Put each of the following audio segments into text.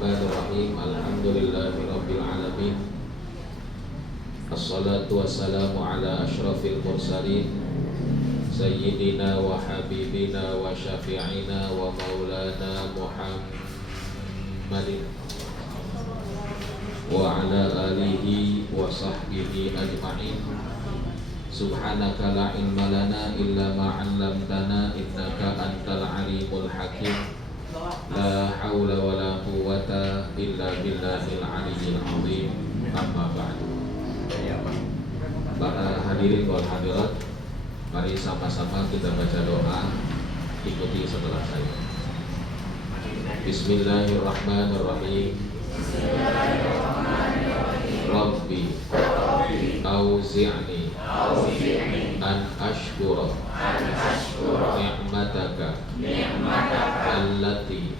Bismillahirrahmanirrahim. Alhamdulillahirabbil alamin. Assalatu wassalamu ala asyrafil mursalin sayyidina wa habibina wa syafi'ina wa maulana Muhammadin wa ala alihi wa sahbihi ajma'in. Subhanaka la ilma lana illa ma 'allamtana innaka antal alimul hakim. La haula wa la quwwata illa billahil aliyyil azim. Amma ba'du. Para hadirin wal hadirat, mari sama-sama kita baca doa. Ikuti setelah saya. Bismillahirrahmanirrahim. Rabbi auzi'ni an ashkura ni'mataka allati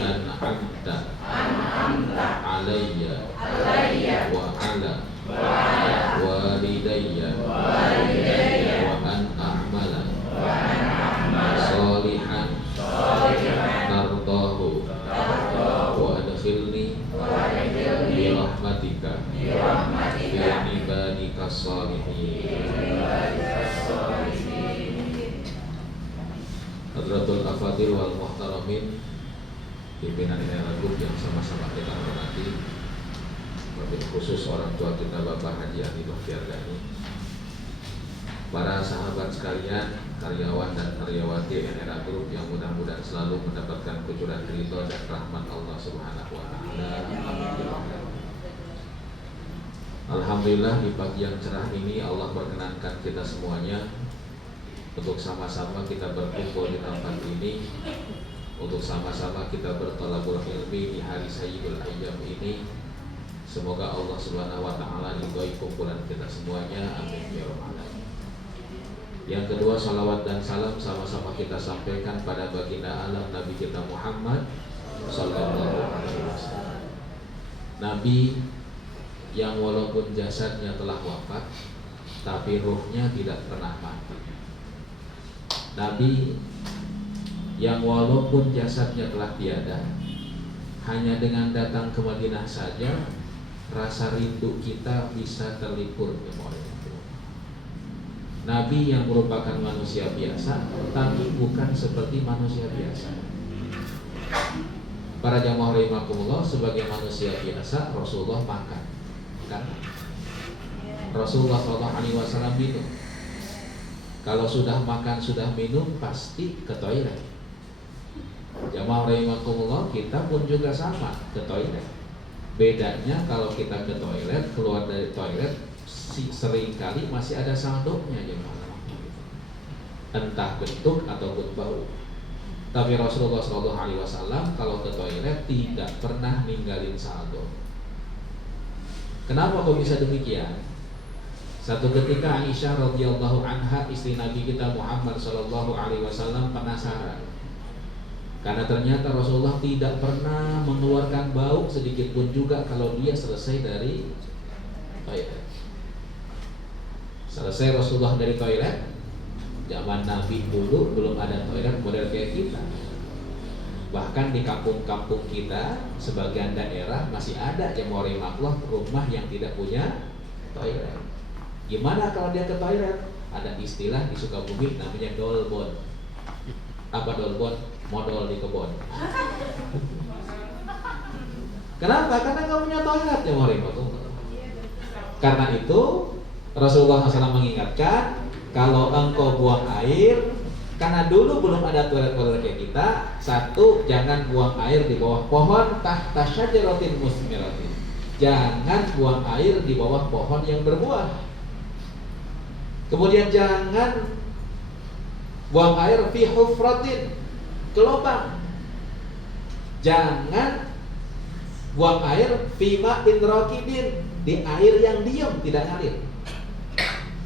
an'amta alayya wa ala walidayya wa an a'mala salihan tardahu wa adkhilni bi rahmatika fi ibadika shalihin. Hadratul Afadil wal Muhtaramin, pimpinan Inara Group yang sama-sama kita hormati, wabil khusus orang tua kita Bapak Haji Andi Bahtiardani, para sahabat sekalian, karyawan dan karyawati Inara Group yang mudah-mudahan selalu mendapatkan kucuran ridho dan rahmat Allah Subhanahu wa taala. Alhamdulillah, di pagi yang cerah ini Allah berkenankan kita semuanya untuk sama-sama kita berkumpul di tempat ini, untuk sama-sama kita berthalabul ilmi di hari Sayyidul Ayyam ini. Semoga Allah Subhanahu wa taala ridhoi kumpulan kita semuanya. Amin ya rabbal alamin. Yang kedua, salawat dan salam sama-sama kita sampaikan pada baginda alam Nabi kita Muhammad sallallahu alaihi wasallam. Nabi yang walaupun jasadnya telah wafat, tapi ruhnya tidak pernah mati. Nabi yang walaupun jasadnya telah tiada, hanya dengan datang ke Madinah saja rasa rindu kita bisa terlipur memori. Nabi yang merupakan manusia biasa, tapi bukan seperti manusia biasa. Para jamaah rahimakumullah, sebagai manusia biasa Rasulullah makan, kan? Rasulullah SAW minum. Kalau sudah makan, sudah minum, pasti ke toilet. Jamaah rahimakumullah, kita pun juga sama, ke toilet. Bedanya kalau kita ke toilet, keluar dari toilet seringkali masih ada saldoknya, jemaah. Entah bentuk ataupun bau. Tapi Rasulullah SAW kalau ke toilet tidak pernah ninggalin saldo. Kenapa kok bisa demikian? Satu ketika Aisyah radhiyallahu anha, istri Nabi kita Muhammad sallallahu alaihi wasallam, penasaran. Karena ternyata Rasulullah tidak pernah mengeluarkan bau sedikit pun juga kalau dia selesai dari toilet. Selesai Rasulullah dari toilet, zaman Nabi dulu belum ada toilet model kayak kita. Bahkan di kampung-kampung kita, sebagian daerah masih ada jemaah rahimakumullah rumah yang tidak punya toilet. Gimana kalau dia ke toilet? Ada istilah di Sukabumi namanya dolbon. Apa dolbon? Modal di kebun. Kenapa? Karena nggak punya toilet ya, Karena itu Rasulullah SAW mengingatkan, kalau engkau buang air, karena dulu belum ada toilet kayak kita. Satu, jangan buang air di bawah pohon tahta syajaratin musmiratin. Jangan buang air di bawah pohon yang berbuah. Kemudian jangan buang air fi hufratin, ke lubang. Jangan buang air fi ma'in rakidin, di air yang diam tidak ngalir.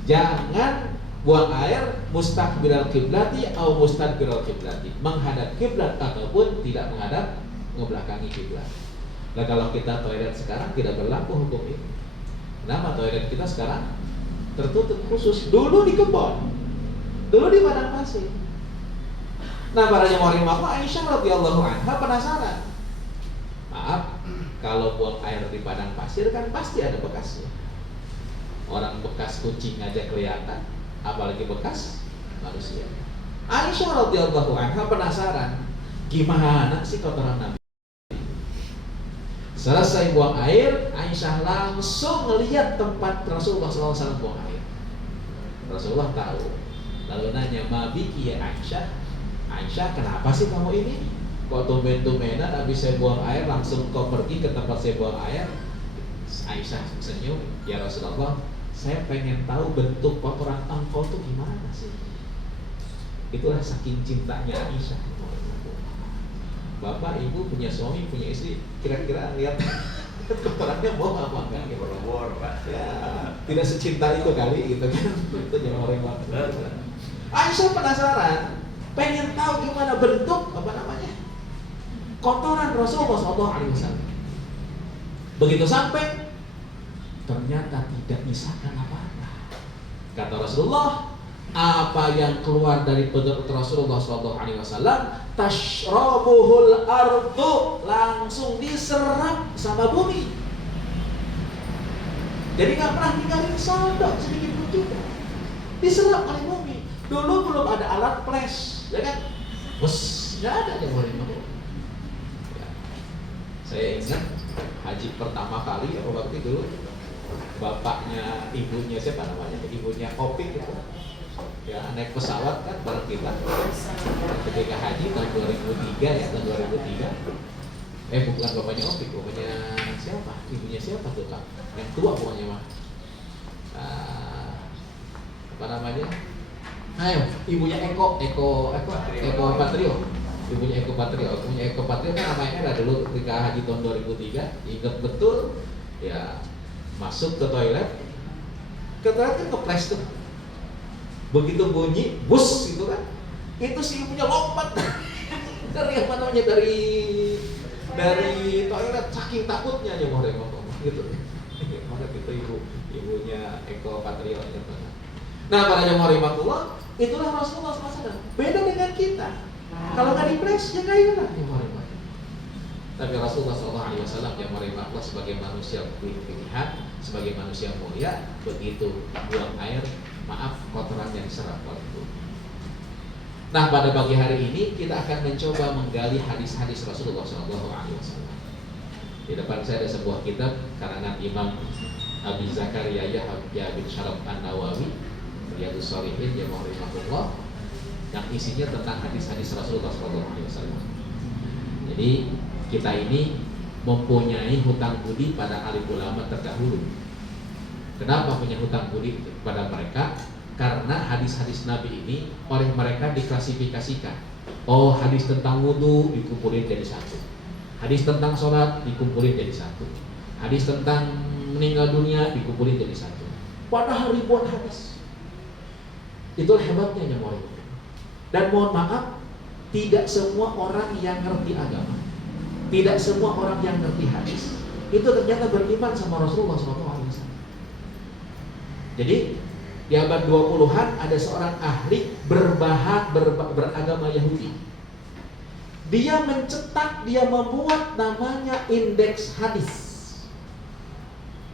Jangan buang air mustaqbilal kiblati atau mustadbiral kiblati, menghadap kiblat ataupun tidak menghadap ngebelakangi kiblat. Nah, kalau kita toilet sekarang tidak berlaku hukum ini. Kenapa? Toilet kita sekarang tertutup khusus. Dulu di kebun, dulu di padang pasir. Nah, para jemaah Aisyah radhiyallahu anha penasaran. kalau buang air di padang pasir kan pasti ada bekasnya. Orang bekas kucing aja kelihatan, apalagi bekas manusia. Aisyah radhiyallahu anha penasaran, gimana sih kotoran Nabi? Selesai buang air, Aisyah langsung melihat tempat Rasulullah SAW buang air. Rasulullah tahu, lalu nanya, "Ma biki ya Aisyah? Aisyah, kenapa sih kamu ini? Kok tumben-tumbenan habis saya buang air langsung kau pergi ke tempat saya buang air?" Aisyah senyum, "Ya Rasulullah, saya pengen tahu bentuk kotoran engkau tuh gimana sih." Itulah saking cintanya Aisyah. Bapak, ibu punya suami, punya istri, kira-kira lihat kotorannya mau apa enggak? Bor-bor, Pak. Ya, tidak secinta itu kali gitu kan. Itu jangan orang banget. Aisyah penasaran, pengen tahu gimana bentuk kotoran Rasulullah SAW. Begitu sampai, ternyata tidak misalkan apa-apa. Kata Rasulullah, apa yang keluar dari perut Rasulullah SAW, tashrabuhul ardu, langsung diserap sama bumi. Jadi nggak pernah tinggalin sodok sedikit pun juga, diserap oleh bumi. Dulu belum ada alat flash, ya kan? Bus, nggak ada yang boleh ya. Saya ingat haji pertama kali waktu dulu, bapaknya ibunya siapa namanya? Ibunya Opik itu. Ya, naik pesawat kan bareng kita ketika haji tahun 2003 ya, tahun 2003. Bukan bapaknya Opik, bapaknya siapa? Ibunya siapa tuh Kak? Yang tua pokoknya mah. Apa namanya? Ayo, ibunya Eko Patrio. Ibunya Eko Patrio. Ibunya Eko Patrio kan namanya ada dulu ketika haji tahun 2003. Ingat betul ya, masuk ke toilet kan ngepres tuh. Begitu bunyi bus gitu kan, itu si ibunya lompat dari apa namanya, dari toilet saking takutnya aja mau gitu. Mana itu ibunya Eko Patrio. Nah, para jemaah rahimakumullah, itulah Rasulullah SAW. Beda dengan kita. Kalau nggak di-flash ya nggak hilang jemaah rahimakumullah. Tapi Rasulullah SAW yang rahimakumullah sebagai manusia pilihan, sebagai manusia mulia, begitu buang air, maaf, kotoran yang diserap oleh tubuh. Nah, pada pagi hari ini kita akan mencoba menggali hadis-hadis Rasulullah SAW. Di depan saya ada sebuah kitab karangan Imam Abi Zakaria Yahya bin Sharaf An-Nawawi, Riyadhus Shalihin, yang rahimahullah, yang isinya tentang hadis-hadis Rasulullah SAW. Jadi kita ini mempunyai hutang budi pada alim ulama terdahulu. Kenapa punya hutang budi kepada mereka? Karena hadis-hadis Nabi ini oleh mereka diklasifikasikan. Oh, hadis tentang wudu dikumpulin jadi satu. Hadis tentang sholat dikumpulin jadi satu. Hadis tentang meninggal dunia dikumpulin jadi satu. Padahal ribuan hadis. Itulah hebatnya jemaah. Dan mohon maaf, tidak semua orang yang ngerti agama, tidak semua orang yang ngerti hadis itu ternyata beriman sama Rasulullah SAW. Jadi di abad 20-an ada seorang ahli beragama Yahudi. Dia mencetak, dia membuat namanya indeks hadis.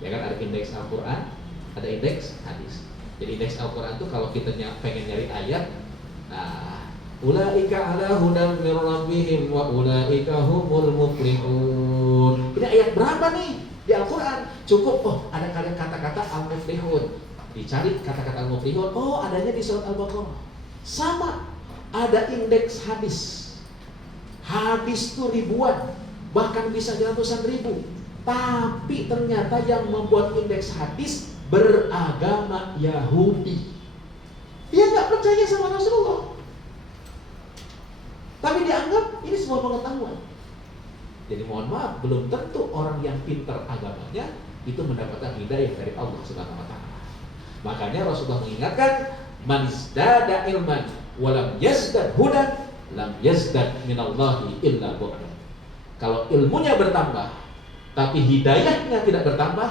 Ya kan, ada indeks Al-Quran, ada indeks hadis. Jadi indeks Al-Quran itu kalau kita pengen nyari ayat, ulaika ala hudan mir rabbihim wa ulaika humul muflihun. Ini ayat berapa nih di Al-Quran? Cukup, ada kata-kata al-muflihun. Dicari kata-kata al-muflihun, adanya di surat Al-Baqarah. Sama, ada indeks hadis. Hadis itu ribuan, bahkan bisa ratusan ribu. Tapi ternyata yang membuat indeks hadis beragama Yahudi. Dia nggak percaya sama Rasulullah, tapi dianggap ini semua pengetahuan. Jadi mohon maaf, belum tentu orang yang pintar agamanya itu mendapatkan hidayah dari Allah Subhanahu wa Ta'ala. Makanya Rasulullah mengingatkan, man izdada ilman walam yazdad hudan lam yazdad minallahi illa bu'dan. Kalau ilmunya bertambah tapi hidayahnya tidak bertambah,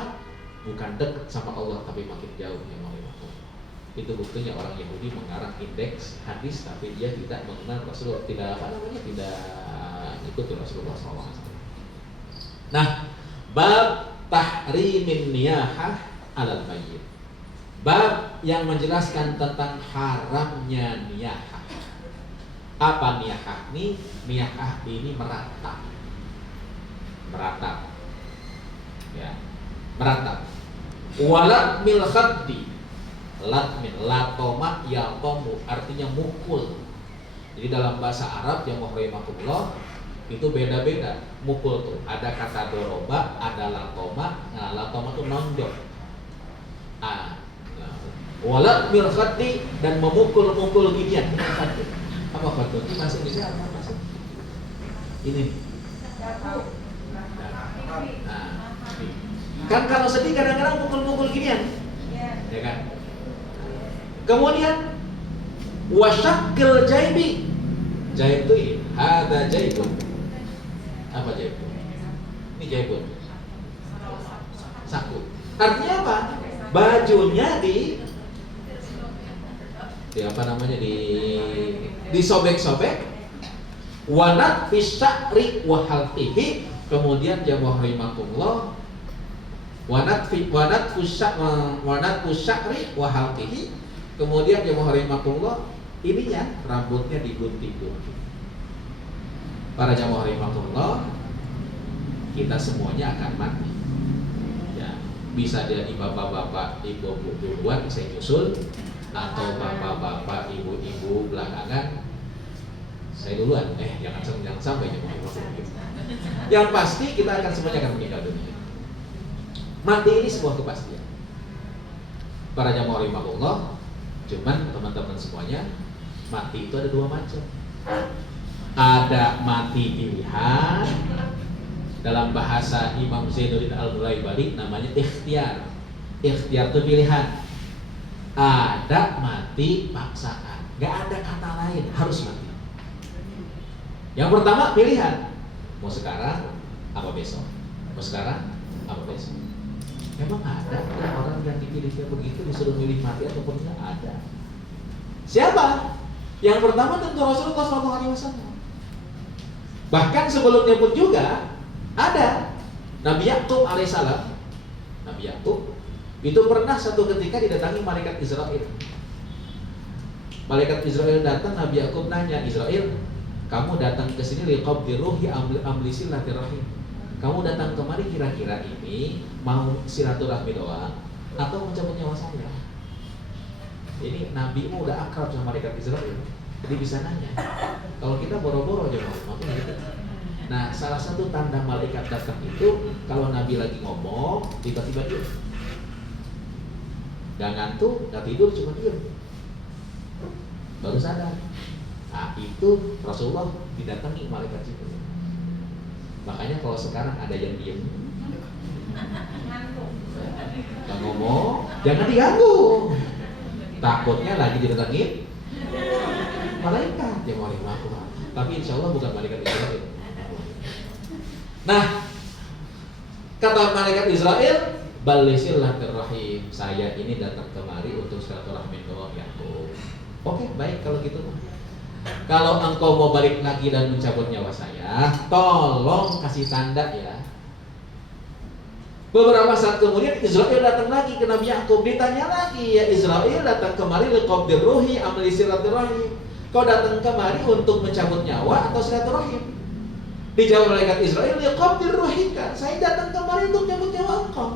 bukan dekat sama Allah tapi makin jauhnya. Itu buktinya orang Yahudi mengarang indeks hadis tapi dia tidak mengenal Rasulullah, tidak ikut Rasulullah SAW. Nah, Bab tahrimin niyahah alal mayyit. Bab yang menjelaskan tentang haramnya niyahah. Apa niyahah ini? Niyahah ini meratap. Meratap. Ya, meratap. Walat mil khaddi. Latmin, latoma yaltomu, artinya mukul. Jadi dalam bahasa Arab yang rahimahullah itu beda-beda. Mukul tuh ada kata doroba, ada latoma. Nah, latoma tuh nonjok. Walat mil khaddi, dan memukul-mukul ginian. Apa khaddi? Ini masuk bisa apa masuk? Ini. Nah, kan kalau sedih kadang-kadang mukul-mukul ginian, ya kan? Kemudian wasyakil jaibi, jaib itu ini, ada jaibun. Apa jaibun? Ini jaibun. Saku. Artinya apa? Bajunya di apa namanya, disobek-sobek. Wanat fisyakri wahaltihi, kemudian jamaah rahimakumullah, wanat fusyakri wahaltihi, kemudian jamaah rahimakumullah, ininya rambutnya digunting-gunting. Para jamaah rahimakumullah, kita semuanya akan mati. Ya, bisa jadi bapak-bapak, ibu-ibu duluan saya nyusul, atau bapak-bapak, ibu-ibu belakangan saya duluan. Jangan sampai jamaah rahimakumullah. Yang pasti kita akan semuanya akan meninggal dunia. Mati ini sebuah kepastian. Para jamaah rahimakumullah, cuman teman-teman semuanya, mati itu ada dua macam. Ada mati pilihan, dalam bahasa Imam Zainuddin Al-Ghulaibari namanya ikhtiar. Ikhtiar itu pilihan. Ada mati paksaan. Gak ada kata lain, harus mati. Yang pertama pilihan. Mau sekarang apa besok? Mau sekarang apa besok? Emang ada orang yang dipilihnya begitu, disuruh milih mati ataupun tidak? Ada. Siapa? Yang pertama tentu Rasulullah SAW. Bahkan sebelumnya pun juga ada Nabi Yakub alaihissalam. Nabi Yakub itu pernah satu ketika didatangi malaikat Israel. Malaikat Israel datang, Nabi Yakub nanya, Israel, kamu datang ke sini liqabdi ruhi amli silaturahim. Kamu datang kemari kira-kira ini mau silaturahmi doang atau mencabut nyawa saya? Ini nabimu udah akrab sama malaikat Israel, jadi bisa nanya. Kalau kita boro-boro aja mau gitu. Nah, salah satu tanda malaikat datang itu kalau nabi lagi ngomong tiba-tiba diam. Gak ngantuk, gak tidur, cuma diam. Baru sadar. Nah, itu Rasulullah didatangi malaikat Jibril. Makanya kalau sekarang ada yang diam, gak ngomong, jangan diganggu. Takutnya lagi didatangi malaikat yang mau dimaklum. Tapi insya Allah bukan malaikat Israel. Nah, kata malaikat Israel, balisil rahim, saya ini datang kemari untuk silaturahmi doang ya. Oke, baik kalau gitu. Kalau engkau mau balik lagi dan mencabut nyawa saya, tolong kasih tanda ya. Beberapa saat kemudian Israel datang lagi ke Nabi Yakub, ditanya lagi, ya Israel datang kemari liqabdir ruhi amli silaturahim. Kau datang kemari untuk mencabut nyawa atau silaturahim? Dijawab malaikat Israel, liqabdir ruhika, saya datang kemari untuk mencabut nyawa engkau.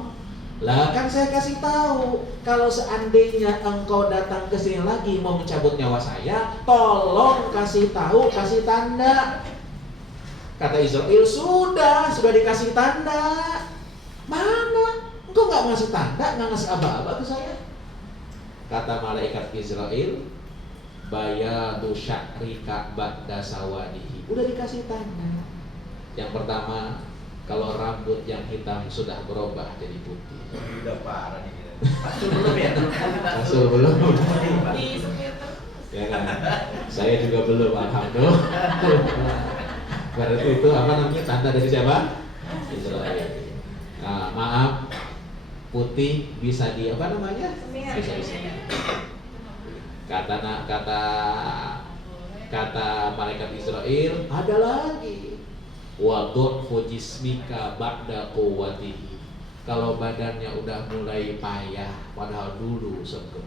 Lah kan saya kasih tahu, kalau seandainya engkau datang ke sini lagi mau mencabut nyawa saya, tolong kasih tahu, kasih tanda. Kata Israel, sudah dikasih tanda. Mana? Engkau nggak ngasih tanda, nggak ngasih aba-aba ke saya. Kata malaikat Israel, bayadu syakrika ba'da sawadihi. Udah dikasih tanda. Yang pertama, kalau rambut yang hitam sudah berubah jadi putih. Udah parah nih. Pasul belum ya? Pasul belum. Ya kan? Saya juga belum, alhamdulillah. Berarti itu apa namanya, tanda dari siapa? Israel. Nah, maaf, putih bisa di apa namanya? Bisa. Kata malaikat Israel, ada lagi. wa du'fu jismika ba'da quwwatihi. Kalau badannya udah mulai payah, padahal dulu seger.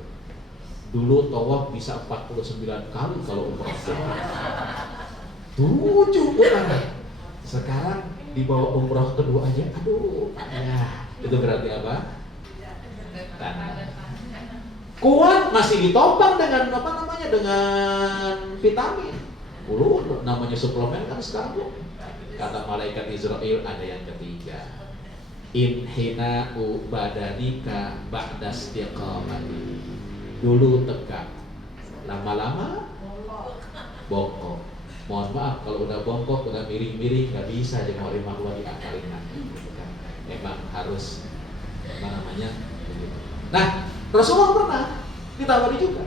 Dulu tawaf bisa 49 kali kalau umrah. 7 putaran. Sekarang dibawa umrah kedua aja, aduh payah. Itu berarti apa? Kuat masih ditopang dengan apa namanya, dengan vitamin. Dulu namanya suplemen kan, sekarang tuh kata malaikat Israel ada yang ketiga. Inhina'u badanika ba'das diqamati. Dulu tegak, lama-lama bongkok. Mohon maaf kalau udah bongkok, udah miring-miring, nggak bisa jadi makhluk diakalin nanti. Emang harus apa namanya? Nah, Rasulullah pernah ditawari juga.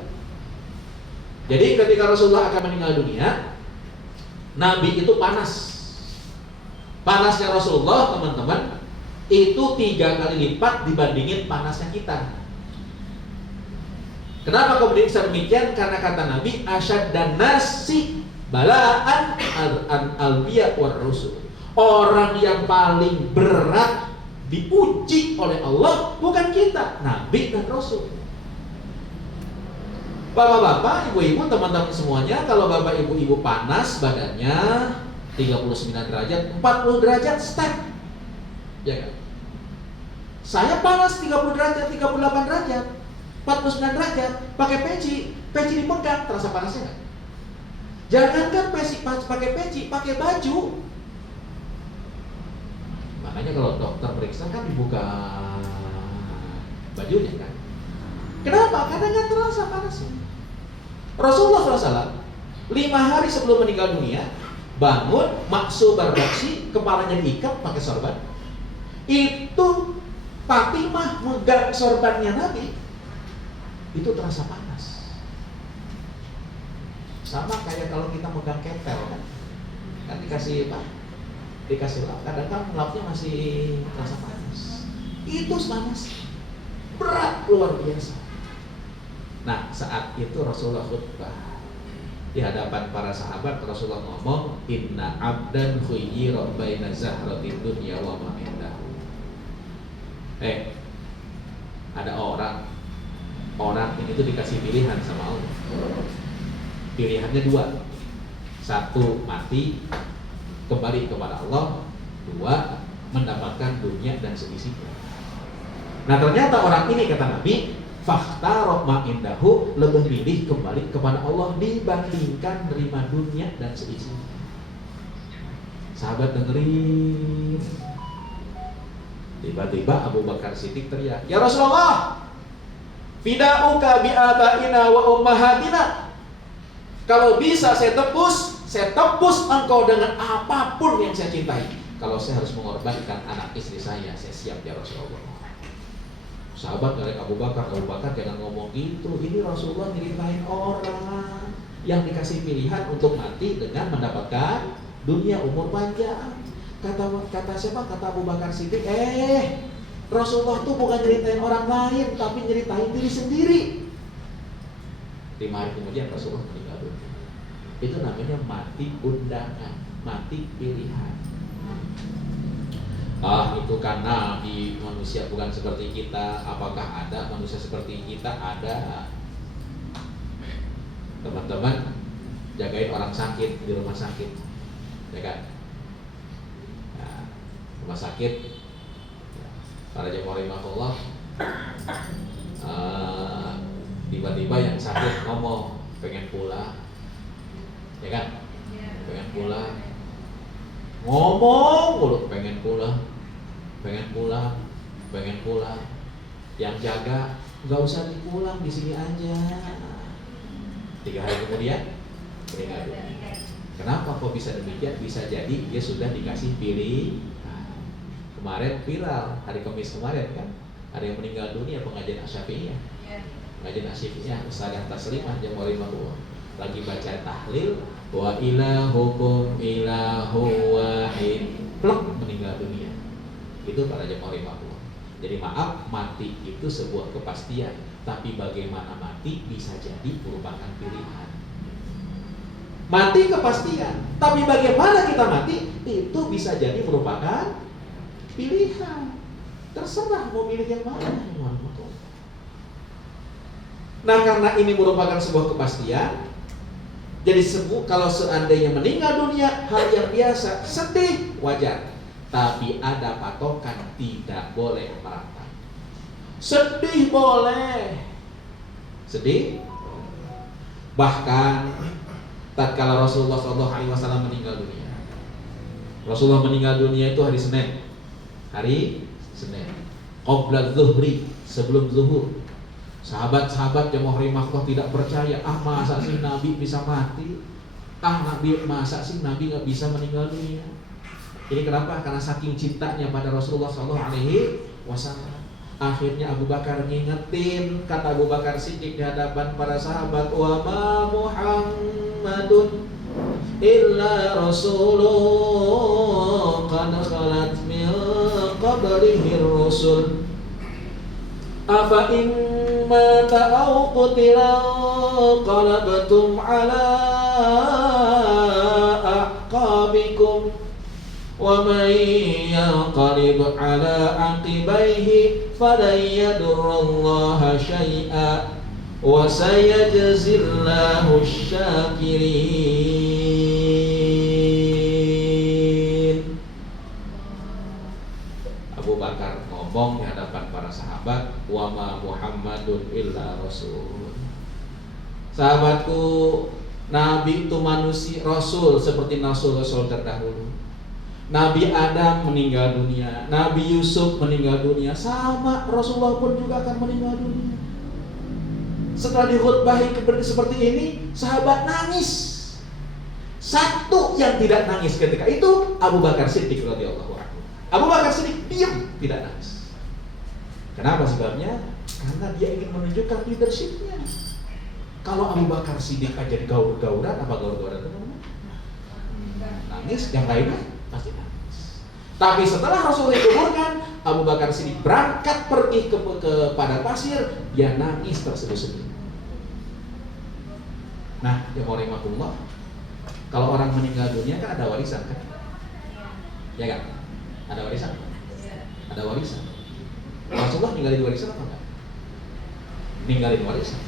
Jadi ketika Rasulullah akan meninggal dunia, Nabi itu panas. Panasnya Rasulullah, teman-teman, itu 3 kali lipat dibandingin panasnya kita. Kenapa kemudian bisa demikian? Karena kata Nabi, asyad dan nasi balaan al-anbiya war rusul. Orang yang paling berat diuji oleh Allah bukan kita, Nabi dan Rasul. Bapak-bapak, ibu-ibu, teman-teman semuanya, kalau bapak ibu-ibu panas badannya 39 derajat, 40 derajat step, ya kan? Saya panas 30 derajat, 38 derajat, 49 derajat, pakai peci dipegang, terasa panasnya nggak? Jangankan pakai peci, pakai baju. Makanya kalau dokter periksa kan dibuka bajunya kan. Kenapa? Karena nggak terasa panasnya. Rasulullah SAW 5 hari sebelum meninggal dunia bangun, maksu bardaksi, kepalanya diikat pakai sorban. Itu Fatimah megang sorbannya Nabi, itu terasa panas. Sama kayak kalau kita megang ketel kan dikasih apa? Dikasih lap, kadang-kadang lapnya masih terasa panas. Itu panas, berat luar biasa. Nah, saat itu Rasulullah khutbah di hadapan para sahabat. Rasulullah ngomong, inna abdan khuyyira baina zahratid dunya wa ma indahu. Ada orang ini tuh dikasih pilihan sama Allah. Pilihannya 2. 1, mati kembali kepada Allah. 2, mendapatkan dunia dan seisinya. Nah, ternyata orang ini, kata Nabi, fakhtaro ma indahu, lebih milih kembali kepada Allah dibandingkan menerima dunia dan seisinya. Sahabat dengerin. Tiba-tiba Abu Bakar Siddiq teriak, ya Rasulullah, fida'uka bi'abaina wa ummahatina. Kalau bisa saya tebus engkau dengan apapun yang saya cintai. Kalau saya harus mengorbankan anak istri saya siap ya Rasulullah. Sahabat dari Abu Bakar jangan ngomong gitu. Ini Rasulullah nyeritain orang yang dikasih pilihan untuk mati dengan mendapatkan dunia umur panjang. Kata siapa? Kata Abu Bakar Siddiq, Rasulullah tuh bukan nyeritain orang lain, tapi nyeritain diri sendiri. 5 hari kemudian Rasulullah meninggal dunia. Itu namanya mati undangan, mati pilihan. Itu kan Nabi, manusia bukan seperti kita. Apakah ada manusia seperti kita? Ada. Teman-teman, jagain orang sakit di rumah sakit, ya kan? Rumah sakit, para jemaah rahimahullah, tiba-tiba yang sakit ngomong pengen pulang, ya kan? Pengen pulang, ngomong mulu pengen pulang. Yang jaga nggak usah dipulang, di sini aja. 3 hari kemudian meninggal dunia. Kenapa kok bisa demikian? Bisa jadi dia sudah dikasih pilih. Kemarin viral, hari Kamis kemarin kan, ada yang meninggal dunia pengajian Asy-Syafi'iyah. Pengajian Asy-Syafi'iyah Ustadzah Taslimah jamaah rahimahullah lagi baca tahlil wa ilahukum ilahu wahid, plek meninggal dunia. Itu para jamaah rahimahullah. Jadi maaf, mati itu sebuah kepastian, tapi bagaimana mati bisa jadi merupakan pilihan. Mati kepastian. Tapi bagaimana kita mati, itu bisa jadi merupakan pilihan. Terserah mau pilih yang mana. Nah, karena ini merupakan sebuah kepastian, jadi kalau seandainya meninggal dunia, hal yang biasa, sedih, wajar. Tapi ada patokan, tidak boleh merata. Sedih boleh. Sedih. Bahkan tatkala Rasulullah SAW meninggal dunia. Rasulullah meninggal dunia itu hari Senin. Hari Senin. Qabla zuhri, sebelum zuhur. Sahabat-sahabat jamaah rahimahullah tidak percaya. Masa sih Nabi bisa mati? Masa sih Nabi nggak bisa meninggal dunia? Ini kenapa? Karena saking cintanya pada Rasulullah SAW. Akhirnya Abu Bakar ngingetin, kata Abu Bakar Siddiq di hadapan para sahabat, wa ma Muhammadun illa rasulun qad khalat min qablihi rusul afa in mata aw qutila qalabtum ala aqabikum wa man yanqalib ala aqibaihi falan yadurrallaha syai'a wa sayajzillahu syakirin. Abu Bakar ngomong di hadapan para sahabat, wa ma Muhammadun illa rasul. Sahabatku, Nabi itu manusia, Rasul seperti Rasul terdahulu. Nabi Adam meninggal dunia, Nabi Yusuf meninggal dunia, sama Rasulullah pun juga akan meninggal dunia. Setelah dikhutbahi seperti ini, sahabat nangis. Satu yang tidak nangis ketika itu Abu Bakar Siddiq radhiyallahu anhu. Abu Bakar Siddiq diam, tidak nangis. Kenapa sebabnya? Karena dia ingin menunjukkan leadershipnya. Kalau Abu Bakar Siddiq aja digaur-gauran, apa gaur-gauran itu? Nangis, yang lainnya pasti nangis. Tapi setelah Rasulullah dikuburkan, Abu Bakar Siddiq berangkat pergi ke padang pasir, dia nangis terseduh-seduh. Nah, ya rahimahullah, kalau orang meninggal dunia kan ada warisan kan? Ya kan? Ada warisan? Ada warisan. Rasulullah ninggalin warisan apa enggak? Ninggalin warisan.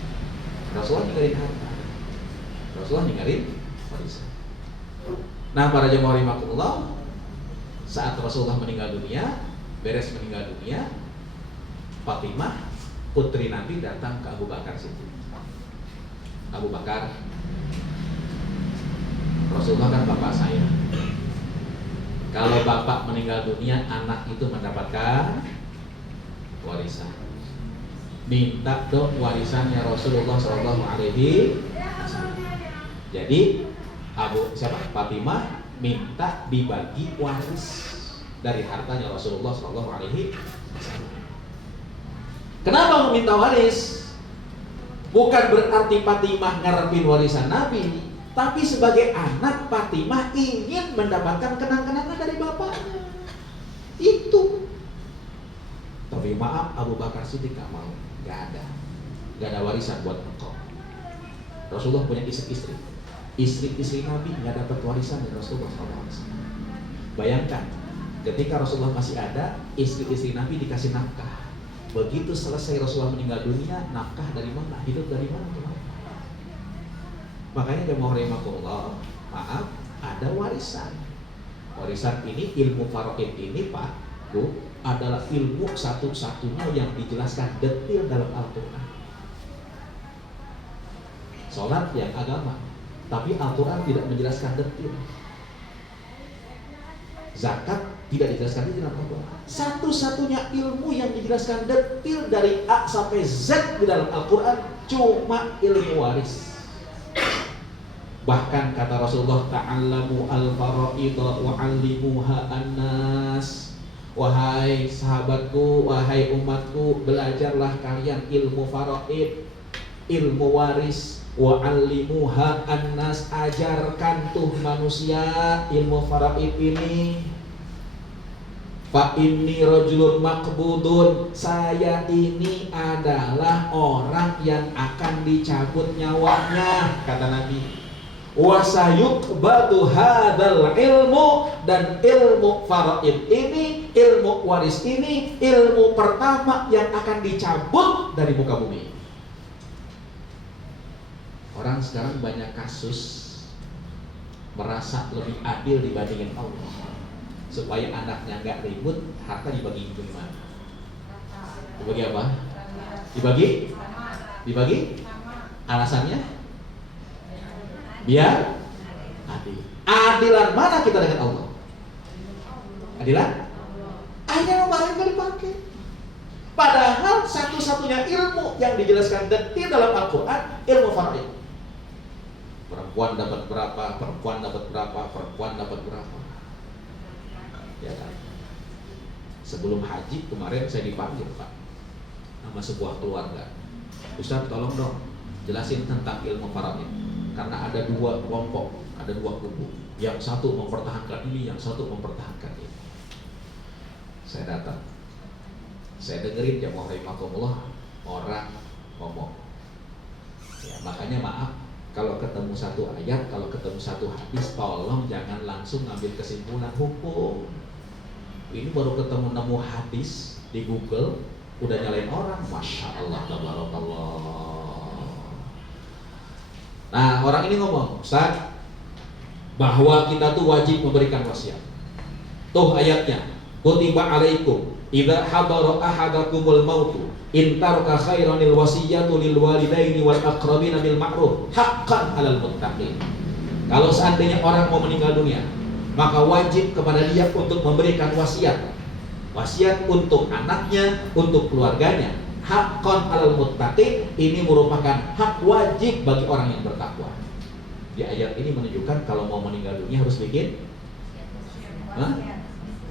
Rasulullah ninggalin harta. Rasulullah ninggalin warisan. Nah, para jemaah rahimahullah, saat Rasulullah meninggal dunia, beres meninggal dunia, Fatimah putri Nabi datang ke Abu Bakar Siddiq. Abu Bakar, Rasulullah kan bapak saya. Kalau bapak meninggal dunia, anak itu mendapatkan warisan. Minta dong warisannya Rasulullah SAW. Jadi Fatimah minta dibagi waris dari hartanya Rasulullah SAW. Kenapa meminta waris? Bukan berarti Fatimah ngarepin warisan Nabi, tapi sebagai anak Fatimah ingin mendapatkan kenang-kenangan dari bapaknya. Itu. Tapi maaf, Abu Bakar Siddiq gak mau, gak ada warisan buat engkau. Rasulullah punya istri-istri. Istri-istri Nabi nggak dapat warisan dari Rasulullah SAW. Bayangkan, ketika Rasulullah masih ada, istri-istri Nabi dikasih nafkah. Begitu selesai Rasulullah meninggal dunia, nafkah dari mana? Hidup dari mana? Makanya jemaah rahimahullah, maaf, ada warisan. Warisan ini, ilmu faraid ini, Pak, Bu, adalah ilmu satu-satunya yang dijelaskan detail dalam Al-Quran. Sholat yang agama, tapi Al-Quran tidak menjelaskan detail. Zakat tidak dijelaskan detail dalam Al-Quran. Satu-satunya ilmu yang dijelaskan detail dari A sampai Z di dalam Al-Quran cuma ilmu waris. Bahkan kata Rasulullah, ta'allamu al-fara'idha wa'allimuha an-nas. Wahai sahabatku, wahai umatku, belajarlah kalian ilmu faraid, ilmu waris. Wa'allimuha an-nas, ajarkan tuh manusia ilmu faraid ini. Fa inni rajulun maqbudun, saya ini adalah orang yang akan dicabut nyawanya, kata Nabi. wa sayuqbadu hadzal ilmu, dan ilmu faraid ini, ilmu waris ini, ilmu pertama yang akan dicabut dari muka bumi. Orang sekarang banyak kasus merasa lebih adil dibandingin Allah, supaya anaknya nggak ribut, harta dibagi gimana? Dibagi apa? Dibagi? Alasannya? Biar adil. Adilan mana kita dengan Allah? Adilan? Ayat yang kemarin kali dipakai. Padahal satu-satunya ilmu yang dijelaskan detil dalam Al-Quran, ilmu faraid. Perempuan dapat berapa, perempuan dapat berapa, perempuan dapat berapa. Ya kan? Sebelum haji kemarin saya dipanggil Pak sama sebuah keluarga. Ustaz tolong dong jelasin tentang ilmu faraid. Karena ada dua kelompok, ada dua kubu. Yang satu mempertahankan ini, yang satu mempertahankan ini. Saya datang, saya dengerin jamaah rahimakumullah orang ngomong. Ya, makanya maaf kalau ketemu satu ayat, kalau ketemu satu hadis, tolong jangan langsung ngambil kesimpulan hukum. Ini baru ketemu nemu hadis di Google, udah nyalain orang. Masya Allah, tabarakallah. Nah, orang ini ngomong, Ustaz, bahwa kita tuh wajib memberikan wasiat. Tuh ayatnya, kutiba alaikum idza hadara ahadakumul mautu in taraka khairanil wasiyatu lil walidaini wal aqrabina bil ma'ruf haqqan 'alal muttaqin. Kalau seandainya orang mau meninggal dunia, maka wajib kepada dia untuk memberikan wasiat. Wasiat untuk anaknya, untuk keluarganya. Haqqan 'alal muttaqin, ini merupakan hak wajib bagi orang yang bertakwa. Di ayat ini menunjukkan kalau mau meninggal dunia harus bikin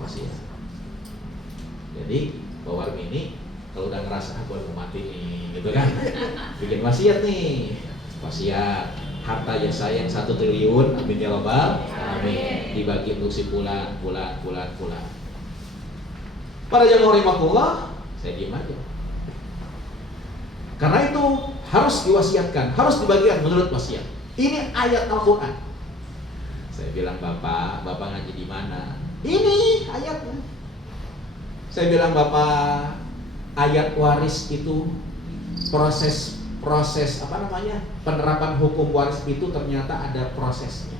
wasiat. Jadi Bawar ini kalau udah ngerasa gue mau mati nih, gitu kan, bikin wasiat nih, wasiat harta ya sayang 1 triliun, amin ya robbal alamin, dibagi untuk si bulan. Para jamaah rahimakumullah, saya diam aja. Karena itu harus diwasiatkan, harus dibagikan menurut wasiat. Ini ayat Al-Quran. Saya bilang bapak ngaji di mana? Ini ayatnya. Saya bilang bapak, ayat waris itu proses penerapan hukum waris itu ternyata ada prosesnya.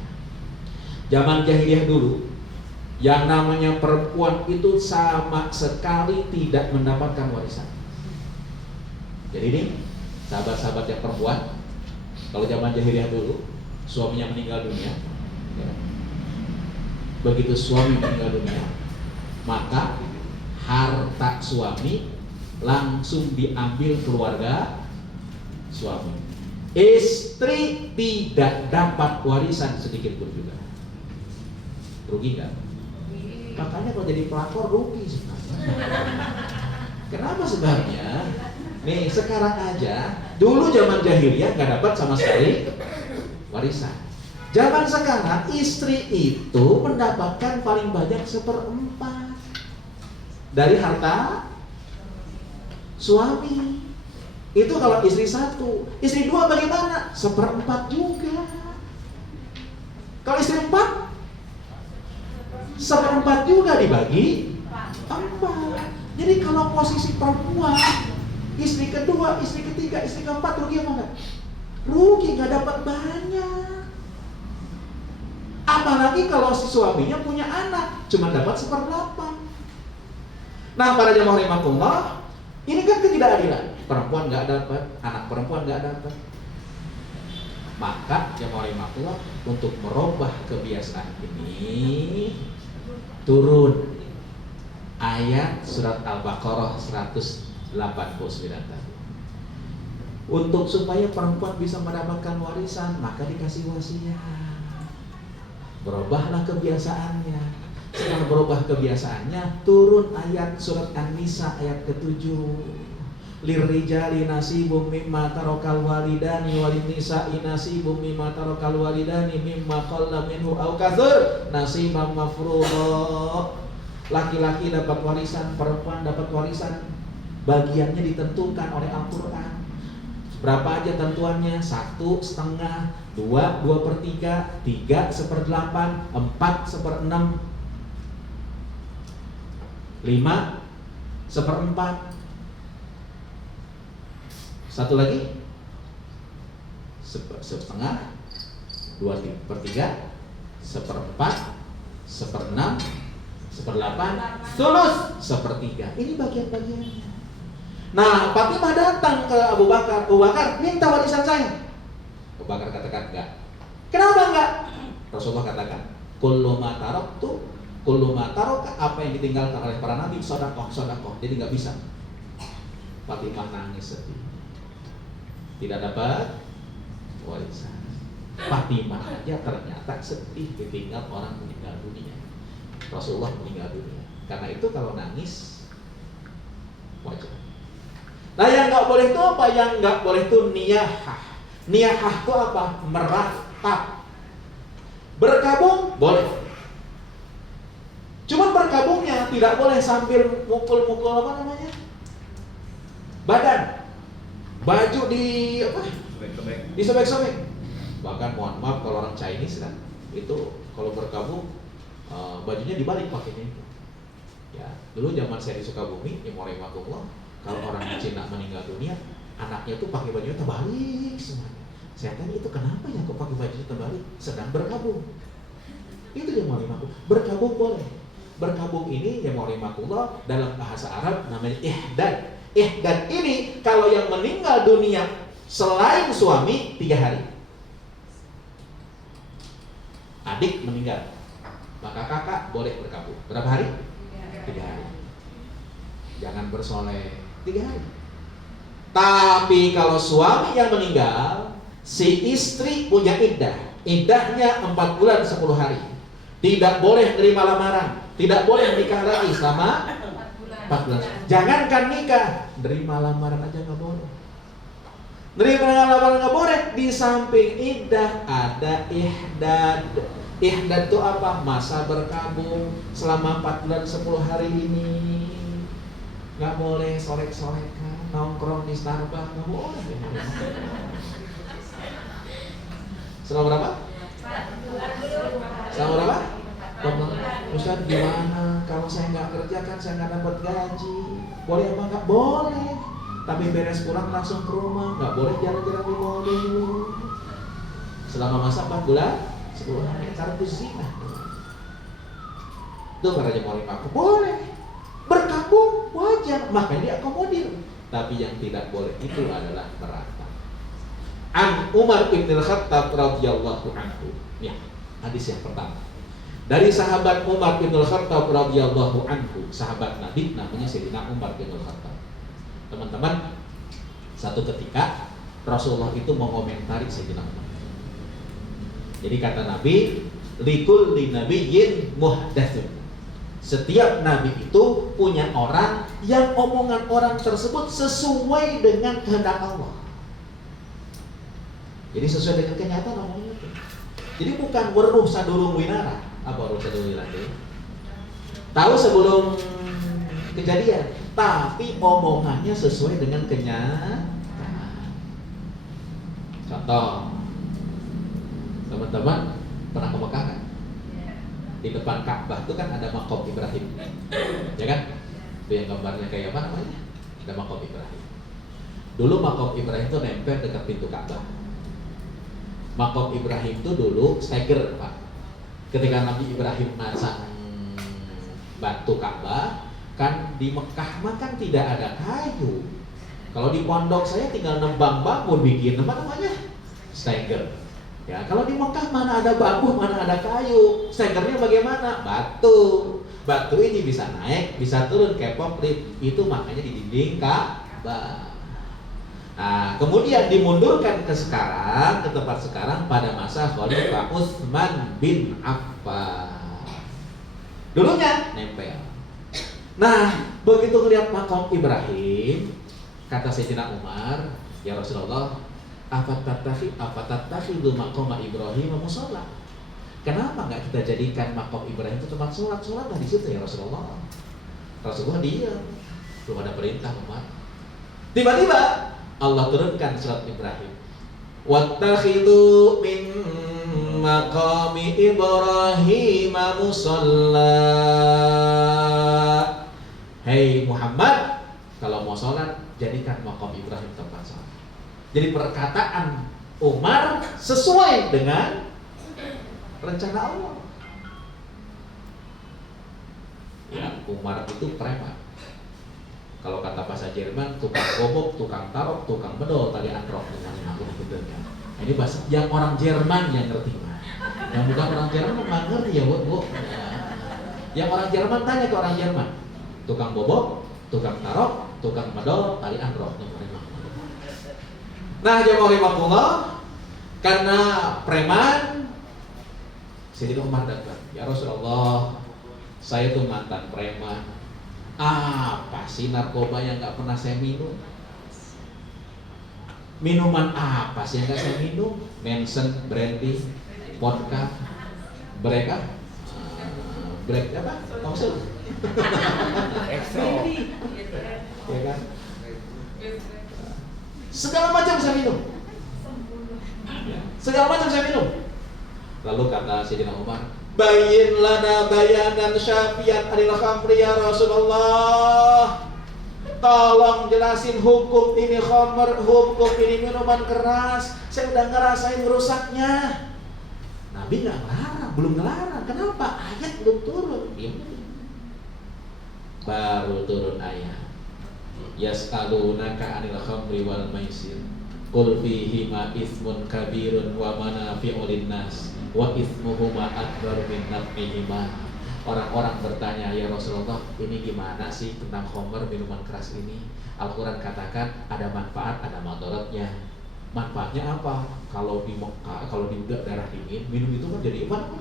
Zaman jahiliyah dulu, yang namanya perempuan itu sama sekali tidak mendapatkan warisan. Jadi ini sahabat-sahabat yang perempuan, kalau zaman jahiliyah dulu suaminya meninggal dunia, ya, begitu suami meninggal dunia, maka harta suami langsung diambil keluarga suami. Istri tidak dapat warisan sedikit pun juga. Rugi nggak? Makanya kalau jadi pelakor rugi sebenarnya. Kenapa sebenarnya? Nih sekarang aja, dulu zaman jahiliyah nggak dapat sama sekali warisan. Zaman sekarang istri itu mendapatkan paling banyak 1/4 dari harta suami. Itu kalau istri 1, istri 2 bagaimana? 1/4 juga. Kalau istri 4, 1/4 juga dibagi 4. Jadi kalau posisi perempuan, istri kedua, istri ketiga, istri keempat, rugi apa enggak? Rugi, nggak dapat banyak. Apalagi kalau si suaminya punya anak, cuma dapat 1/8. Nah, para jamaah rahimakumullah, ini kan ketidakadilan. Perempuan nggak dapat, anak perempuan nggak dapat. Maka jamaah rahimakumullah, untuk merubah kebiasaan ini, turun ayat surat Al-Baqarah 189 tadi. Untuk supaya perempuan bisa mendapatkan warisan, maka dikasih wasiat. Berubahlah kebiasaannya. Setelah berubah kebiasaannya, turun ayat surat An-Nisa ayat ke-7. Lirrijali nasibum mimma tarakal walidani walinnisa'i nasibum mimma tarakal walidani mimma qalla minhu aw katsur nasiban mafruḍa. Laki-laki dapat warisan, perempuan dapat warisan. Bagiannya ditentukan oleh Al-Qur'an. Berapa aja tentuannya? 1/2, 2, 2/3, 3 1/8, 4 1/6, 5 1/4. Satu lagi 1/2, 2/3, 1/4, 1/6, 1/8, sulus 1/3. Ini bagian-bagiannya. Nah, Fatimah datang ke Abu Bakar. Abu Bakar, minta warisan saya. Abu Bakar katakan enggak. Kenapa enggak? Rasulullah katakan, kullu ma taraktu, kullu ma taraka, apa yang ditinggalkan oleh para nabi, sedekah, sedekah. Jadi enggak bisa. Fatimah nangis sedih. Tidak dapat warisan. Fatimah aja ternyata sedih ditinggal orang meninggal dunia. Rasulullah meninggal dunia. Karena itu kalau nangis wajar. Nah, yang nggak boleh itu apa? Yang nggak boleh itu niyahah. Niyahah itu apa? Meratap. Berkabung boleh. Cuman berkabungnya tidak boleh sambil mukul-mukul apa namanya? Badan. Baju di apa? Disobek-sobek. Bahkan mohon maaf kalau orang Chinese kan, itu kalau berkabung bajunya dibalik pakainya itu. Ya, dulu zaman saya di Sukabumi, Imoremakumullah. Kalau orang Cina meninggal dunia, anaknya tuh pakai bajunya terbalik semuanya. Saya tanya itu kenapa ya kok pakai bajunya terbalik? Sedang berkabung. Itu yang mau dimaksud. Berkabung boleh. Berkabung ini yang mau dimaksud dalam bahasa Arab namanya ihdad. Ihdad ini kalau yang meninggal dunia selain suami 3 hari. Adik meninggal, maka kakak boleh berkabung. Berapa hari? 3 hari. Jangan bersoleh 3 hari. Tapi kalau suami yang meninggal, si istri punya iddah. Iddahnya 4 bulan 10 hari. Tidak boleh terima lamaran, tidak boleh nikah lagi selama 4 bulan. Jangankan nikah, terima lamaran aja nggak boleh. Terima lamaran nggak boleh. Di samping iddah ada ihdad. Ihdad itu apa? Masa berkabung selama 4 bulan 10 hari ini. Nggak boleh solek-solekan, nongkrong di Starbucks, nggak boleh. Selama berapa? Selama berapa? Ustaz gimana? Kalau saya nggak kerja kan saya nggak dapat gaji. Boleh apa nggak? Boleh. Tapi beres pulang langsung ke rumah, nggak boleh jalan-jalan di mall dulu. Selama masa 4 bulan, 10 hari, karena itu zina. Itu para jemaah aku boleh. Berkabung wajar, makanya diakomodir. Tapi yang tidak boleh itu adalah merata. An Umar bin Al-Khattab radhiyallahu anhu. Ya, hadis yang pertama. Dari sahabat Umar bin Al-Khattab radhiyallahu anhu, sahabat Nabi namanya Sayyidina Umar bin Al-Khattab. Teman-teman, satu ketika Rasulullah itu mengomentari Sayyidina Umar. Jadi kata Nabi, likulli nabiyyin muhdatsun. Setiap nabi itu punya orang yang omongan orang tersebut sesuai dengan kehendak Allah. Jadi sesuai dengan kenyataan omongannya itu. Jadi bukan weruh sadurung winara. Apa weruh sadurung winara? Tahu sebelum kejadian, tapi omongannya sesuai dengan kenyataan. Contoh, teman-teman pernah ke Mekah kan? Di depan Ka'bah itu kan ada makom Ibrahim, ya kan? Itu yang gambarnya kayak apa namanya? Ada makom Ibrahim. Dulu makom Ibrahim itu nempel dekat pintu Ka'bah. Makom Ibrahim itu dulu steger, Pak. Ketika Nabi Ibrahim masang batu Ka'bah, kan di Mekah mah kan tidak ada kayu. Kalau di pondok saya tinggal nembang bangun bikin apa namanya? Steger. Ya, kalau di Mekah mana ada bambu, mana ada kayu. Stegernya bagaimana? Batu. Batu ini bisa naik, bisa turun kayak poklip. Itu makanya di dinding Ka'bah. Nah, kemudian dimundurkan ke sekarang, ke tempat sekarang pada masa Khalifah Utsman bin Affan. Dulunya nempel. Nah, begitu melihat makam Ibrahim, kata Sayyidina Umar, ya Rasulullah, afatattakhidu maqama Ibrahim musalla. Kenapa enggak kita jadikan makam Ibrahim itu tempat sholat? Sholatlah di situ ya Rasulullah. Rasulullah diam, belum ada perintah Umar. Tiba-tiba Allah turunkan surat Ibrahim. Wattakhidhu min maqami Ibrahim musalla. Hei Muhammad, kalau mau sholat jadikan maqam Ibrahim tempat sholat. Jadi perkataan Umar sesuai dengan rencana Allah. Ya, Umar itu preman. Kalau kata bahasa Jerman, tukang gobok, tukang tarok, tukang bedol, tali antrok, namanya aku gitu kan. Ini bahasa yang orang Jerman yang ngerti mah. Yang bukan orang Jerman nggak ngerti ya, Bu. Yang orang Jerman tanya ke orang Jerman. Tukang bobok, tukang tarok, tukang bedol, tali antrok. Nah, jamaah rahimakumullah, karena preman, Sayyidina Umar datang. Ya Rasulullah, saya tuh mantan preman. Apa sih narkoba yang gak pernah saya minum? Minuman apa sih yang gak saya minum? Manson, brandy, vodka, break apa? Break apa? Tahu sih? Exo. Ya kan? Segala macam saya minum. Segala macam saya minum. Lalu kata Sayyidina Umar, bayin lana bayanan syafian anil khamri ya Rasulullah. Tolong jelasin hukum ini khamr, hukum ini minuman keras. Saya udah ngerasain rusaknya. Nabi nggak ngelarang, belum ngelarang. Kenapa? Ayat belum turun. Baru turun ayat. Yas'alunaka anil khamri wal maisir. Qul fihima itsmun kabirun wa manafi'u linnas wa itsmuhuma akbar min naf'ihima. Orang-orang bertanya, ya Rasulullah, ini gimana sih tentang khamr, minuman keras ini? Al-Quran katakan ada manfaat, ada madaratnya. Manfaatnya apa? Kalau di Mekah, kalau di daerah dingin, minum itu kan jadi apa?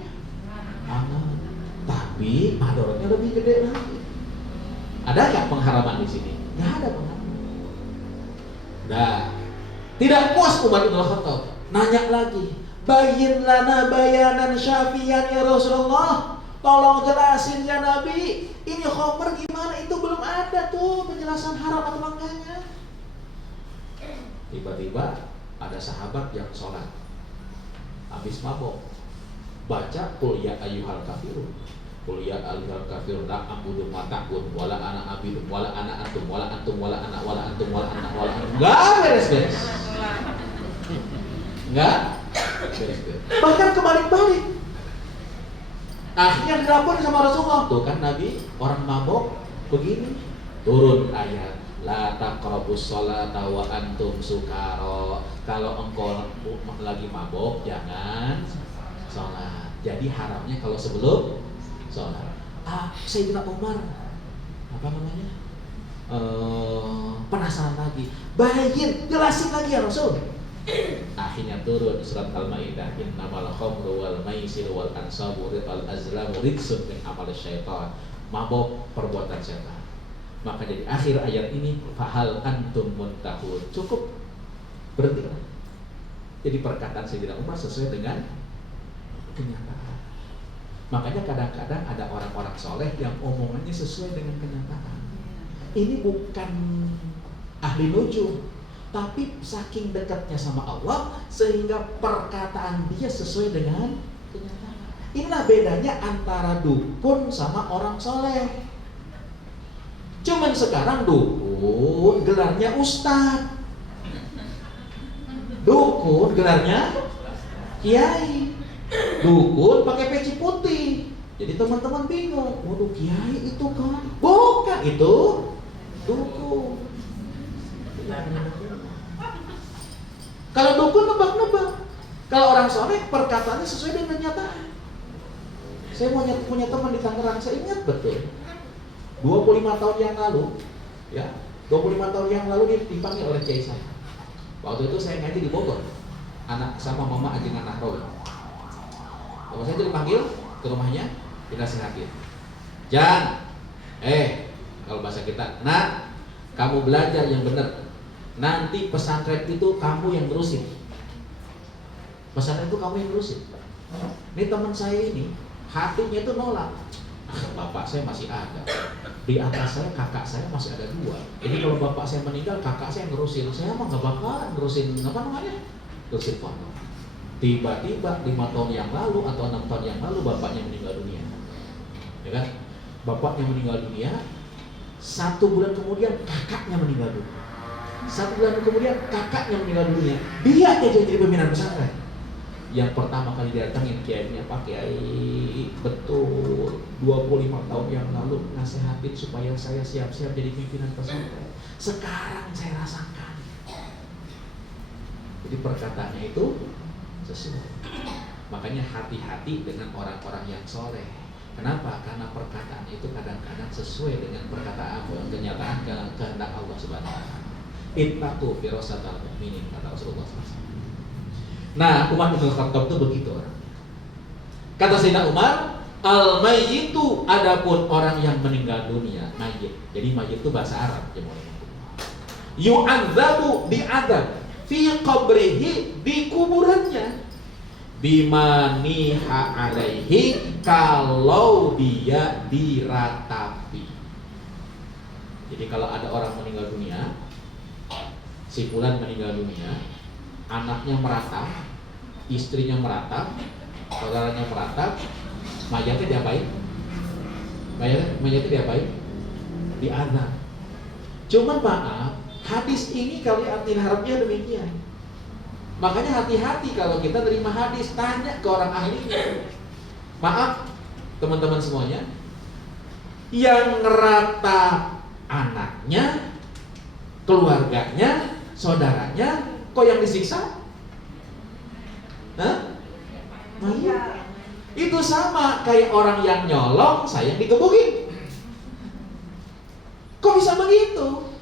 Hangat. Tapi madaratnya lebih gede lagi. Ada nggak pengharaman di sini? Nggak ada pengharaman. Nah, tidak puas Umar bin Khattab, nanya lagi, bayin lana bayanan syafian ya Rasulullah. Tolong jelasin ya Nabi, ini khamr gimana? Itu belum ada tuh penjelasan haram atau enggaknya. Tiba-tiba ada sahabat yang sholat, habis mabok, baca qul ya ayyuhal kafirun. Qul ya ayyuhal kafirun la a'budu ma ta'budun wala ana abidun wala ana antum wala antum wala ana wala antum wala ana wala antum. Enggak beres-beres. Enggak beres-beres. Bahkan kebalik-balik. Akhirnya dilaporin sama Rasulullah. Tuh kan Nabi orang mabok begini. Turun ayat la taqrabus sholata wa antum sukara. Kalau engkau lagi mabok jangan sholat. Jadi haramnya kalau sebelum sholat. Sayyidina Umar apa namanya? Penasaran lagi. Bayin, jelasin lagi ya Rasul. Akhirnya turun surat Al-Maidah, innamal khamru wal maisir wal ansabu wal azlamu rijsun min amali syaitan. Mabok perbuatan setan. Maka jadi akhir ayat ini fahal antum muntahun. Cukup, berhenti. Jadi perkataan Sayyidina Umar sesuai dengan kenyataan. Makanya kadang-kadang ada orang-orang soleh yang omongannya sesuai dengan kenyataan. Ini bukan ahli nujum, tapi saking dekatnya sama Allah sehingga perkataan dia sesuai dengan kenyataan. Inilah bedanya antara dukun sama orang soleh. Cuman sekarang dukun gelarnya ustadz, dukun gelarnya kiai, dukun pakai peci putih. Jadi teman-teman bingung, waduh kiai itu kan? Bukan, itu dukun. Kalau dukun nebak-nebak, kalau orang soleh perkataannya sesuai dengan kenyataan. Saya punya teman di Tangerang, saya ingat betul 25 tahun yang lalu, ya 25 tahun yang lalu dia dipanggil oleh kiai saya. Waktu itu saya ngaji di Bogor, anak sama mama ajeng anak Robi. Waktu saya itu dipanggil ke rumahnya, dinasihatin, Jan, kalau bahasa kita, nak, kamu belajar yang benar. Nanti pesantren itu kamu yang terusin. Pesantren itu kamu yang terusin. Ini teman saya ini, hatinya itu nolak. Bapak saya masih ada. Di atas saya kakak saya masih ada 2. Jadi kalau bapak saya meninggal, kakak saya ngurusin. Saya mah nggak bakalan ngurusin ngurusin foto. Tiba-tiba 5 tahun yang lalu atau 6 tahun yang lalu bapaknya meninggal dunia, ya kan? Bapaknya meninggal dunia, 1 bulan kemudian kakaknya meninggal dunia. 1 bulan kemudian kakaknya meninggal dunia. Dia aja jadi pimpinan pesantren. Yang pertama kali datangin kiainya, Pak Kiai, betul 25 tahun yang lalu nasihatin supaya saya siap-siap jadi pimpinan pesantren. Sekarang saya rasakan. Jadi perkataannya itu sesuai. Makanya hati-hati dengan orang-orang yang soleh. Kenapa? Karena perkataan itu kadang-kadang sesuai dengan perkataan kenyataan kehendak Allah Subhanahu wa taala. Ittaqu firasatal mu'minin, kata Rasulullah SAW. Nah, Umar bin Khattab itu begitu orang. Kata Sayyidina Umar, al-mayyitu, adapun orang yang meninggal dunia, mayyit. Jadi mayyit itu bahasa Arab, yu'adzabu, diadzab fi qabrihi, di kuburannya, bima niha alaihi, kalau dia diratapi. Jadi kalau ada orang meninggal dunia, si fulan meninggal dunia, anaknya meratap, istrinya meratap, saudaranya meratap, mayatnya diapain? Mayatnya diapain? Diazab. Cuman maaf, hadis ini kali arti harapnya demikian. Makanya hati-hati kalau kita terima hadis, tanya ke orang ahlinya. Maaf, teman-teman semuanya, yang ngeratap anaknya, keluarganya, saudaranya, kok yang disiksa? Hah? Mayat. Itu sama kayak orang yang nyolong, saya yang digebukin. Kok bisa begitu?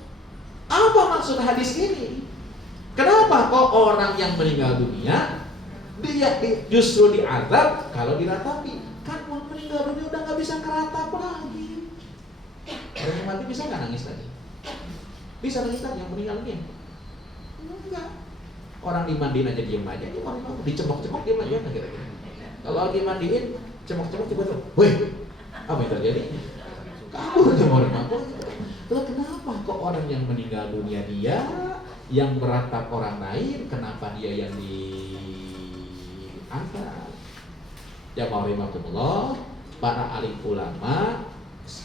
Apa maksud hadis ini? Kenapa kok orang yang meninggal dunia dia justru diazab kalau diratapi? Kan orang meninggal dunia udah nggak bisa keratap lagi. Orang yang mati bisa nggak nangis lagi? Bisa nangis lagi yang meninggal dunia? Enggak. Orang dimandiin aja diem aja, dicemok-cemok diem aja kira-kira. Kalau lagi mandiin, cemok-cemok tiba-tiba, weh, apa yang terjadi? Kabur sama orang mabuk. Lalu kenapa kok orang yang meninggal dunia dia yang meratap orang lain, kenapa dia yang diangkat? Jamaah rahimakumullah, para alim ulama,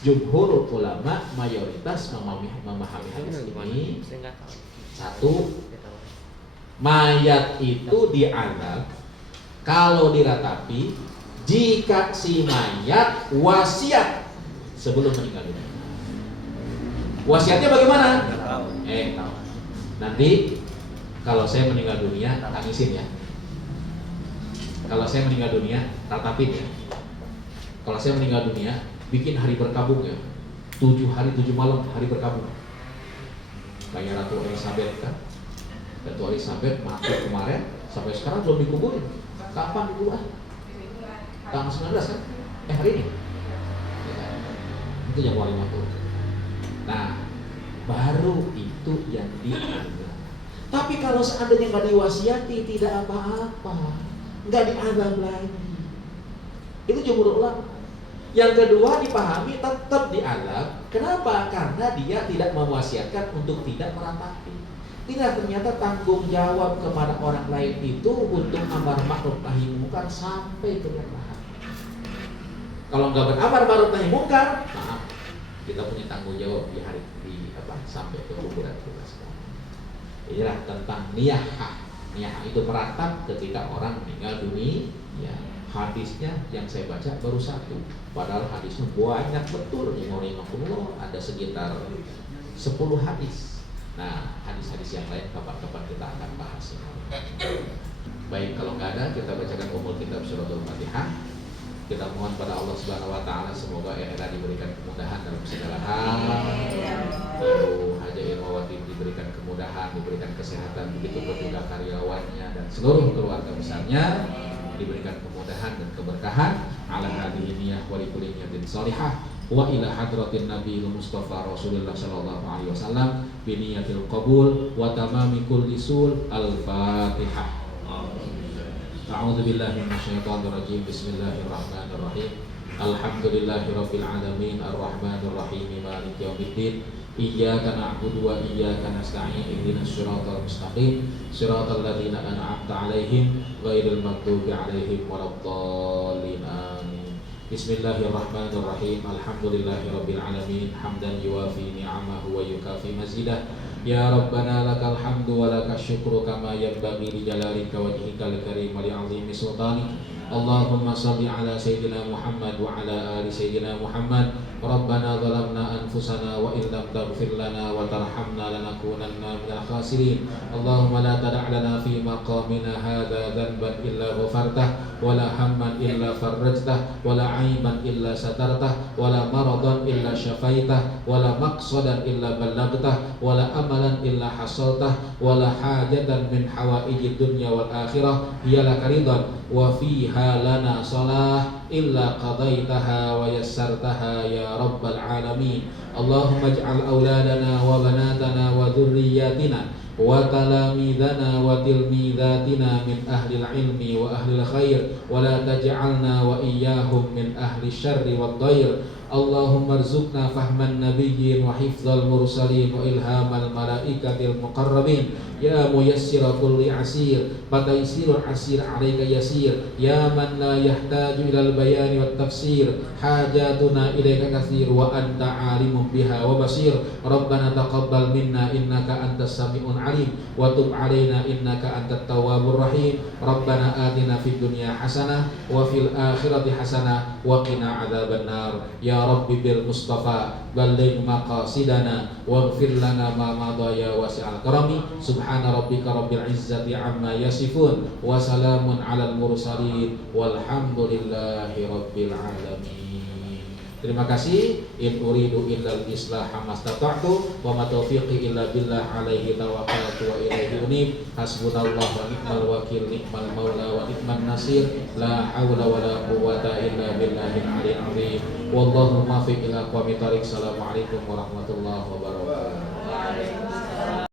jumhur ulama mayoritas memahami hadis ini. Satu, mayat itu diazab kalau diratapi jika si mayat wasiat sebelum meninggal dunia. Wasiatnya bagaimana? Nanti kalau saya meninggal dunia tangisin ya. Kalau saya meninggal dunia tatapin ya. Kalau saya meninggal dunia bikin hari berkabung ya. 7 hari 7 malam hari berkabung. Kayak Ratu Elizabeth kan. Ratu Elizabeth mati kemarin sampai sekarang belum dikuburin. Kapan dulu Tanggal 19 kan? Hari ini. Ya, itu yang wali waktu. Nah, baru itu yang diazab. Tapi kalau seandainya nggak diwasiati, tidak apa-apa, nggak diazab lagi. Itu jumhur ulama. Yang kedua dipahami tetap diazab. Kenapa? Karena dia tidak mewasiatkan untuk tidak meratapi. Tidak, ternyata tanggung jawab kepada orang lain itu untuk amar ma'ruf nahi munkar sampai ke yang lain. Kalau nggak beramar ma'ruf nahi munkar, maaf, kita punya tanggung jawab sampai ke kuburan kita semua. Inilah tentang niyahah. Niyahah itu meratap ketika orang meninggal dunia. Ya, hadisnya yang saya baca baru 1. Padahal hadisnya banyak betul. Ada sekitar 10 hadis. Nah, hadis-hadis yang lain kapan-kapan kita akan bahas. Baik, kalau nggak ada kita bacakan umul kitab suratul Fatihah. Kita mohon pada Allah Subhanahu wa taala semoga Era diberikan kemudahan dalam segala hal. Ibu Haja Irmawati diberikan kemudahan, diberikan kesehatan, begitu juga karyawannya dan seluruh keluarga besarnya diberikan kemudahan dan keberkahan. Ala hadhihi niyyah wa likulli niyatin shalihah wa ila hadratin nabiyil mustafa Rasulullah sallallahu alaihi wasallam bi niyatil qabul wa tamami kulli sul. Al-Fatihah. A'udzu billahi minasyaitonir rajim. Bismillahirrahmanirrahim. Alhamdulillahirabbil alamin arrahmanir rahim maliki yaumiddin. Iyyaka na'budu wa iyyaka nasta'in ihdinas siratal mustaqim siratal ladzina an'amta 'alaihim ghairil maghdubi 'alaihim waladdallin amin. Bismillahirrahmanirrahim. Alhamdulillahirabbil alamin hamdan yuwafi ni'amahu wa yukafi mazidah. Ya Rabbana lakal hamdu wa lakal syukru kama yanbaghi li jalalika wajhikal karim wa li 'azimi sultanik. Allahumma shalli ala sayyidina Muhammad wa ala ali sayyidina Muhammad. Rabbana zalamna anfusana wa in lam taghfir lana wa tarhamna lanakunanna minal khasirin. Allahumma la tada' lana fi maqamina hadza dhanban illa ghafartah wa la hamman illa farajtah wa la 'aiban illa satartah wa la maradan illa syafaitah wa la maqsadan illa ballaghtah wa la amalan illa hasaltah wa la hajatan min hawaijid dunya wal akhirah hiya laka ridwan wa fiha lana salah illa qadaitaha wa yassartaha ya rabbal alamin. Allahumma ij'al auladana wa banatana wa dhurriyyatina wa talamidana wa tilmidatina min ahlil ilmi wa ahlil khair wa la taj'alna wa iyyahum min ahli syarri wad dhair. Allahumma arzuqna fahman nabiyyin wa hifdzal mursalin wa ilhamal malaikatil muqarrabin. Ya muyassira kulli asir fataysirul asir alayka yasir. Ya man la yahtaju ilal bayani wat tafsir hajatuna ilayka katsir wa anta alimun biha wa basir. Rabbana taqabbal minna innaka antas sami'un alim wa tub alaina innaka antat tawwabur rahim. Rabbana atina fid dunya hasanah wa fil akhirati hasanah wa qina adzabannar. Ya Rabbi bil Mustafa balligh maqasidana waghfir lana ma madha ya wasi'al karami. Subhana rabbika rabbil izzati amma yasifun wa salamun alal mursalin walhamdulillahi rabbil alamin. Terima kasih. In uridu illal islaha mastata'tu wa ma taufiqi illa billah alaihi tawakkaltu wa ilaihi unib. Hasbunallahu wa ni'mal wakil ni'mal maula wa ni'man nasir. La haula wa la quwwata illa billahil aliyyil azim. Wallahu muwaffiq ila aqwamit thariq. Assalamualaikum warahmatullahi wabarakatuh.